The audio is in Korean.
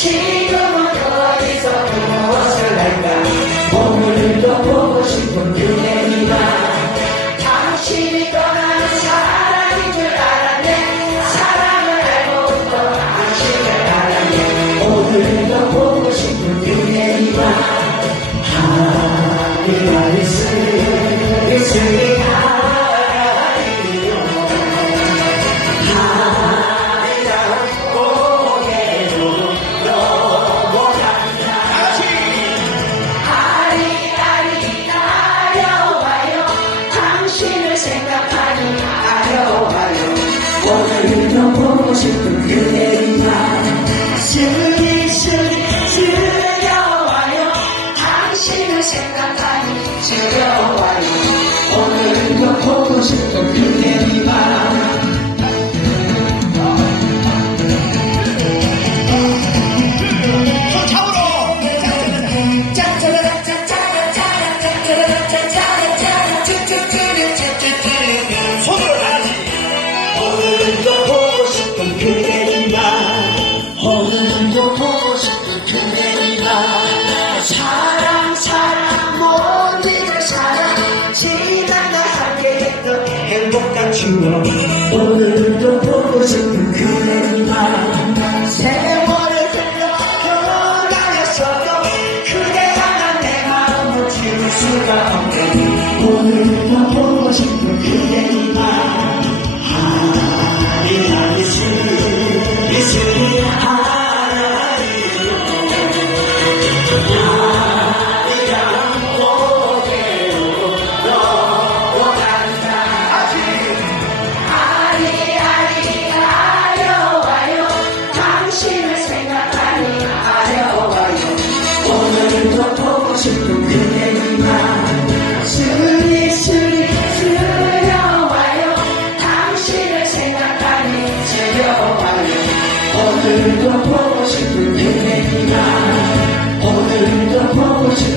지금은 어디서 무엇을 할까? 오늘도 보고 싶은 그대이나 당신이 떠나는 사랑인 줄 알았네. 사랑을 알고 아시길 바랐네. 오늘도 보고 싶은 그대이나 보고 싶은 그대와 스리 스리 스려와요. 당신을 생각하니 스려와요. 오늘도 보고 싶은 함께 했던 행복한 추억 오늘도 보고 싶은 그대와 세월을 흘러 변하였어도 그대 향한 내 마음을 지울 수가 없네. 오늘도 싶은 그대와 스리 스리 스려와요 당신을 생각하니 스려와요 오늘도 보고 싶은 그대와 오늘도 보고 싶은